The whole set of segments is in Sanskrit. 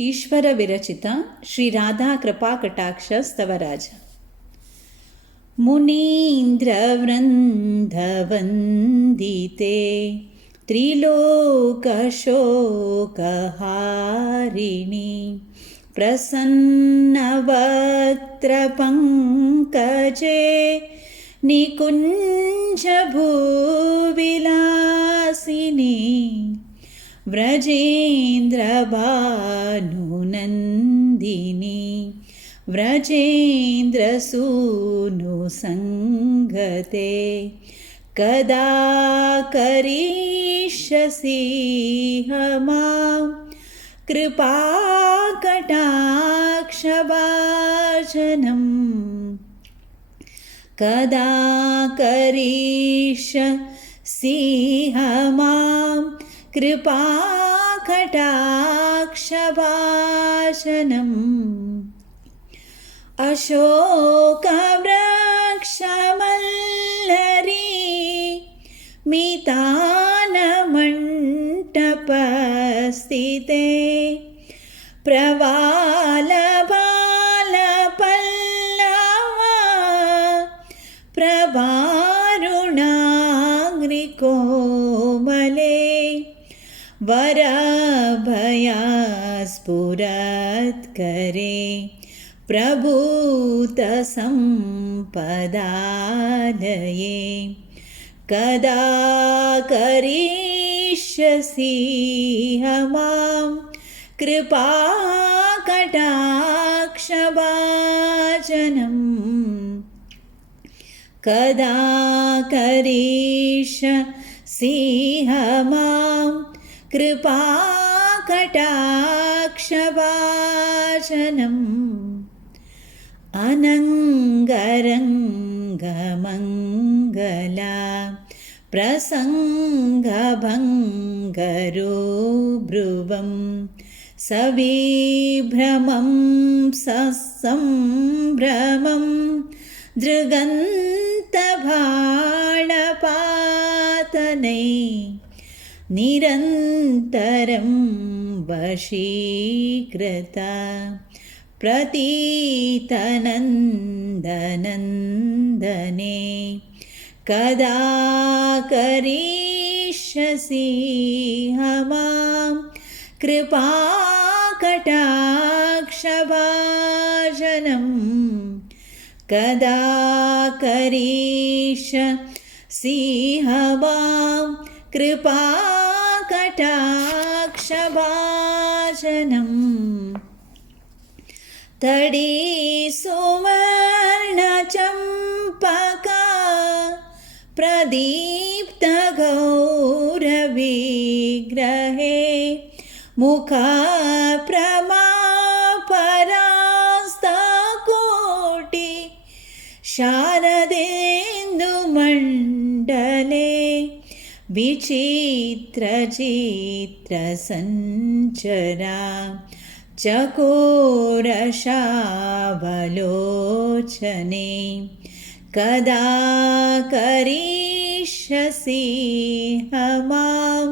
ईश्वरविरचिता श्रीराधाकृपाकटाक्षस्तवराज। मुनीन्द्रवृन्दवन्दिते त्रिलोकशोकहारिणि प्रसन्नवक्त्रपङ्कजे निकुञ्जभूविलासिनि व्रजेन्द्रभानुनन्दिनी व्रजेन्द्रसूनुसङ्गते कदा करिष्यसि मां कृपाकटाक्षभाजनम् कदा करिष्यसि मां कृपाकटाक्षभाजनम् अशोकवृक्षमल्लरी मितानमण्टपस्थिते प्रवालबालपल्लवा प्रवारुणाग्निकोमले वरभयास्फुरत्करे प्रभूतसम्पदालये कदा करिष्यसि मां कृपाकटाक्षभाजनम् कदा करिष्यसि मां कृपाकटाक्षभाजनम् अनङ्गरङ्गमङ्गला प्रसङ्गभङ्गरो ब्रुवं सविभ्रमं ससम्भ्रमं दृगन्तबाणपातनै निरन्तरं वशीकृता प्रतीतनन्दनन्दने कदा करिष्यसि मां कृपाकटाक्षभाजनम् कदा करिष्यसि मां कृपाकटाक्षभाजनम् तडी सुवर्णचम्पका प्रदीप्तगौरविग्रहे मुखप्रमापरास्तकोटि शारदेन्दुमण्डले विचित्रचित्रसञ्चरा चकोरशावलोचने कदा करिष्यसि मां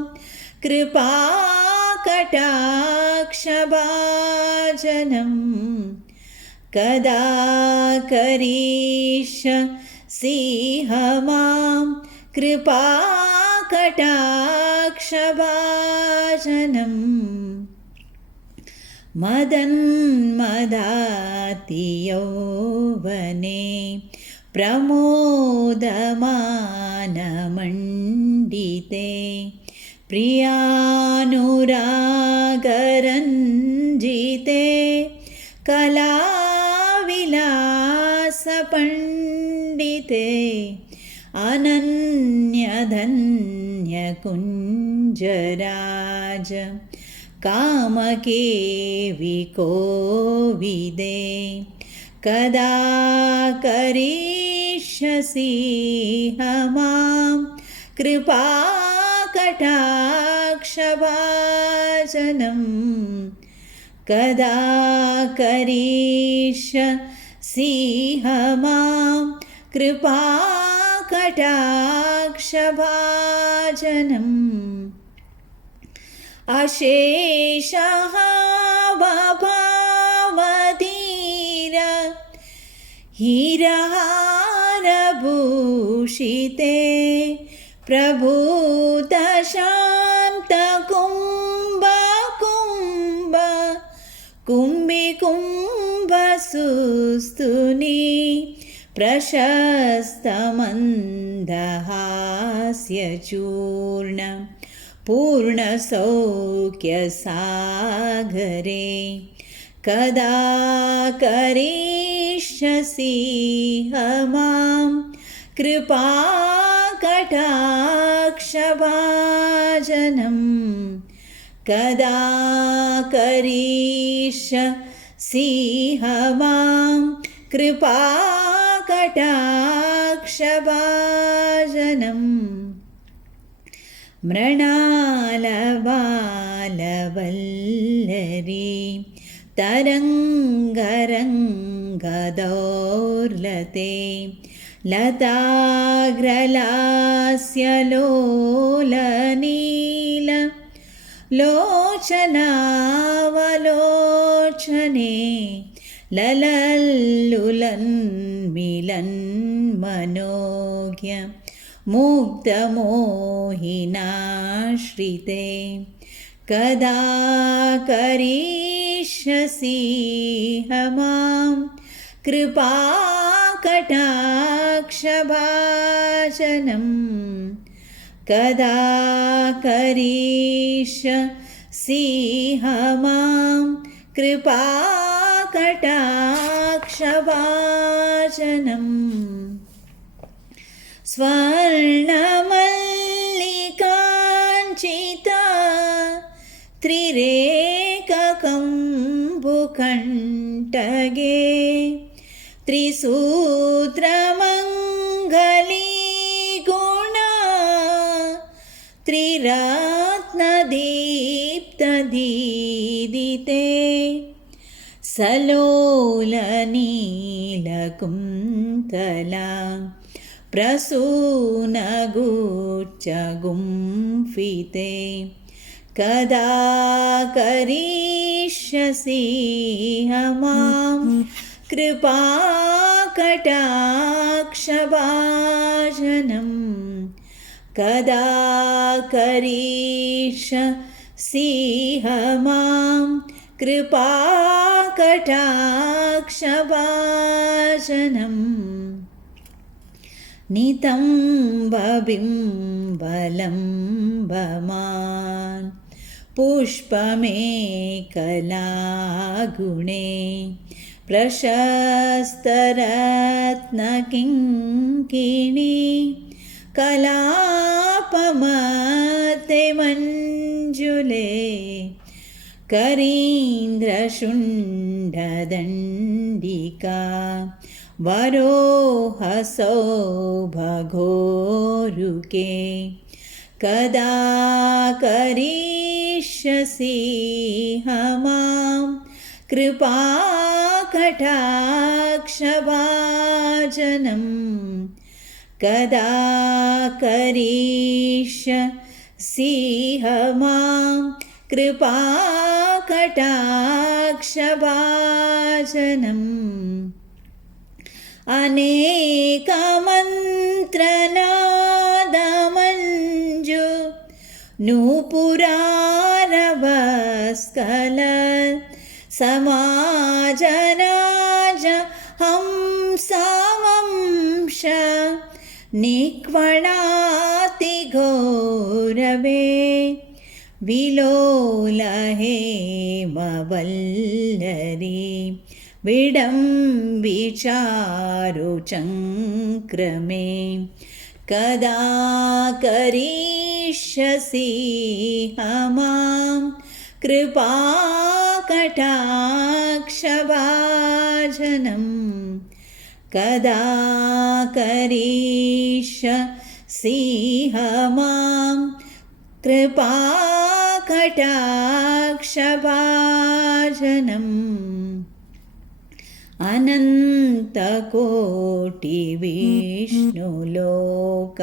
कृपाकटाक्षभाजनम् कदा करिष्यसि मां कृपाकटाक्षभाजनम् मदन्मदातियौवने प्रमोदमानमण्डिते प्रियानुरागरञ्जिते कलाविलासपण्डिते अनन्यधन्यकुञ्जराज कामके विकोविदे कदा करिष्यसि मां कृपाकटाक्षभाजनम् कदा करिष्यसि मां कृपाकटाक्षभाजनम् अशेषः भावधीर हीरहारभूषिते प्रभूत शान्त कुम्भ कुम्भिकुम्भसुस्तुनि प्रशस्तमन्दहास्यचूर्ण पूर्णसौख्यसागरे कदा करिष्यसि मां कृपाकटाक्षभाजनं कदा करिष्यसि मां कृपाकटाक्षभाजनम् मृणालबालवल्लरी तरङ्गरङ्गदौर्लते लताग्रलास्यलोलनील लोचनावलोचने ललल्लुलन्मिलन्मनोज्ञ मुग्धमोहिनाश्रिते कदा करिष्यसि मां कृपाकटाक्षभाजनं कदा करिष्यसि मां कृपाकटाक्षभाजनम् स्वर्णमल्लिकाञ्चिता त्रिरेककम्बुकण्टगे त्रिसूत्रमङ्गलीगुणा त्रिरत्नदीप्तदीदिते सलोलनीलकुन्तला प्रसूनगुच्चगुम्फिते कदा करिष्यसि मां कृपाकटाक्षभाजनं कदा करिष्यसि मां कृपाकटाक्षभाजनम् नितम्बबिम्बलम्बमान् पुष्पमेकलागुणे प्रशस्तरत्नकिङ्किणी कलापमते मञ्जुले करीन्द्रशुण्डदण्डिका वरोहसौभगोरुके कदा करिष्यसि मां कृपाकटाक्षभाजनं कदा करिष्यसि मां कृपाकटाक्षभाजनम् अनेकमन्त्रनादमञ्जु नूपुरारवस्कल समाजनाज हंसवंश निक्वणातिघोरवे विलोलहेमवल्लरी विडम्बिचारुचङ्क्रमे कदा करिष्यसि मां कृपाकटाक्षभाजनं कदा करिष्यसि मां कृपाकटाक्षभाजनम् अनन्तकोटिविष्णुलोक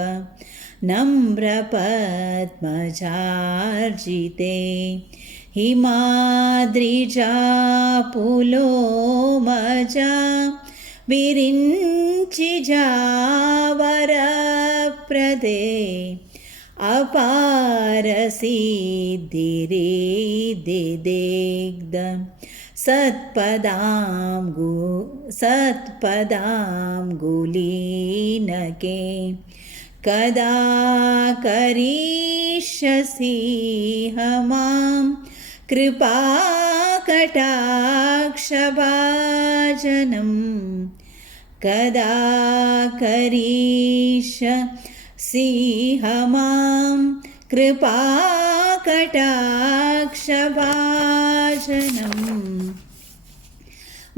नम्रपद्मजार्जिते हिमाद्रिजा पुलो मजा विरिञ्चि जावरप्रदे अपारसिद्धिरिदिदिग्ध सत्पदां गुलीनके कदा करिष्यसि मां कृपाकटाक्षभाजनं कदा करिष्यसि मां कृपाकटाक्षभाजनम्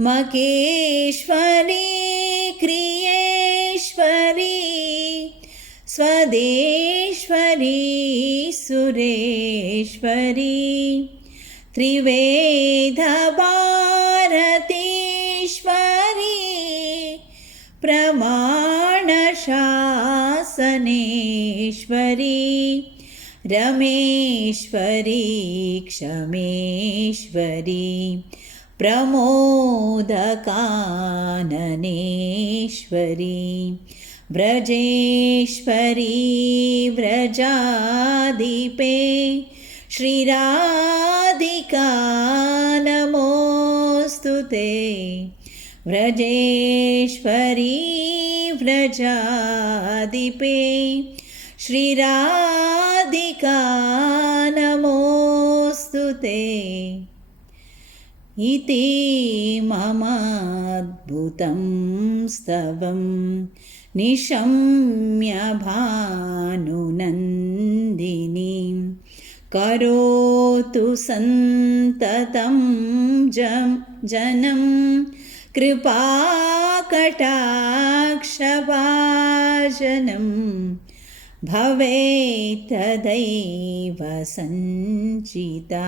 मकेश्वरी क्रियेश्वरी स्वदेश्वरी सुरेश्वरी त्रिवेदभारतीश्वरी प्रमाणशासनेश्वरी रमेश्वरी क्षमेश्वरी प्रमोदकाननेश्वरी व्रजेश्वरी व्रजाधिपे श्रीराधिका नमोऽस्तु ते व्रजेश्वरी व्रजाधिपे श्रीराधिका नमोऽस्तु ते इति ममाद्भुतं स्तवं निशम्य भानुनन्दिनीं करोतु सन्ततं जनं कृपाकटाक्षभाजनं भवेत् तदैव सञ्चिता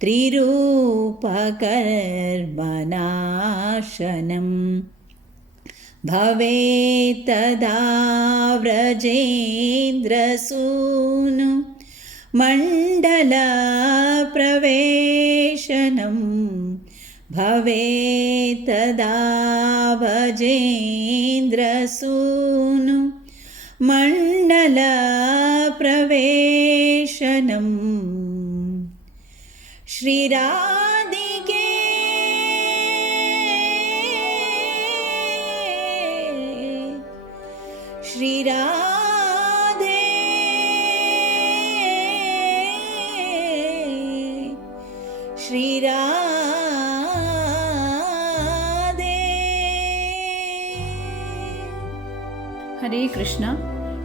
त्रिरूपकर्मनाशनं भवेत् तदा व्रजेन्द्रसूनु मण्डलप्रवेशनं भवेत् तदा व्रजेन्द्रसूनु मण्डलप्रवेशनं श्रीराधिके श्रीराधे श्रीराधे। हरे कृष्ण।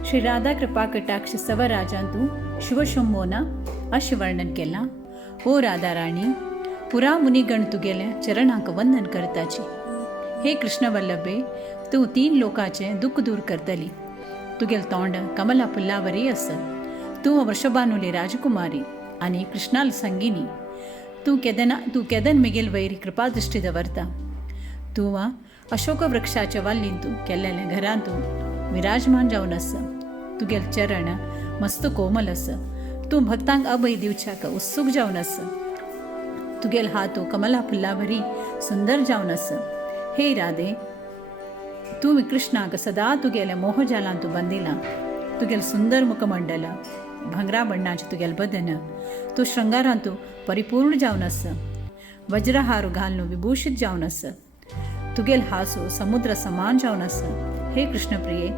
श्री राधा कृपा कटाक्ष सवराजांतू शिवशंभोना अशिवर्णन केला। ओ राधा राणी, पुरा मुनिगण तुगेल्या चरणांक वंदन करताची। हे कृष्ण वल्लभे, तू 3 लोकांचे दुःख दूर करतली। तुगेल तोंड कमला पुल्लावरी आसत। तू वृषभानुली राजकुमारी आनी कृष्णाल संगिनी। तू केदन मिगेल वैरी कृपा दृष्टी दवरता। तू अशोक वृक्षाच्या वाल्लीन तू केल्लेल्या घरांत तू विराजमान जावन आस। तुगेल चरण मस्त कोमल आस। तू भक्तांक अभय दिवच्याक उत्सुक जावन आस। तुगेल हात कमला फुल्लावरी सुंदर जावन आस। हे राधे, तू कृष्णाक सदा तुगेल्या मोहजालांत तू बंदिला। तुगेल सुंदर मुखमंडल, भंगरा बण्णाचें तुगेल बदन, तू श्रृंगारांत तू परिपूर्ण जावन आस। वज्रहार घालून विभूषित जावन आस। तुगेल हासो समुद्र समान जावन आस। हे कृष्णप्रिये,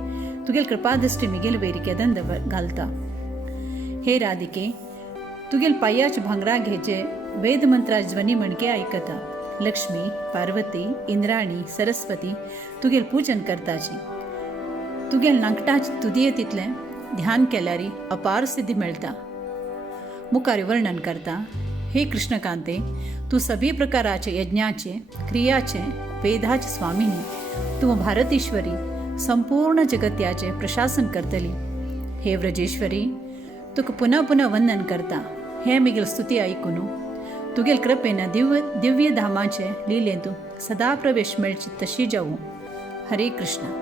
तुगेल कृपादृष्टी मिगेल वेरी केदन घालता। हे राधिके, तुगेल पायाच भांगरा घेचे वेद मंत्रा ध्वनी मणके ऐकता। लक्ष्मी, पार्वती, इंद्राणी, सरस्वती तुगेल पूजन करताची। तुगेल नांगटाच तुदये तितलें ध्यान केल्यारी अपार सिद्धी मेळटा। मुखार वर्णन करता। हे कृष्णकांते, तू सभी प्रकाराचे यज्ञाचे, क्रियाचे, वेदाचे स्वामिनी। तू भारतीश्वरी, संपूर्ण जगत्याचे प्रशासन करतली। हे व्रजेश्वरी, तुका पुनः पुनः वंदन करता। हे मिगेल स्तुती ऐकून तुगेल कृपेन दिव्य धामाचे लिलें तू सदा प्रवेश मेळची तशी जावं। हरे कृष्ण।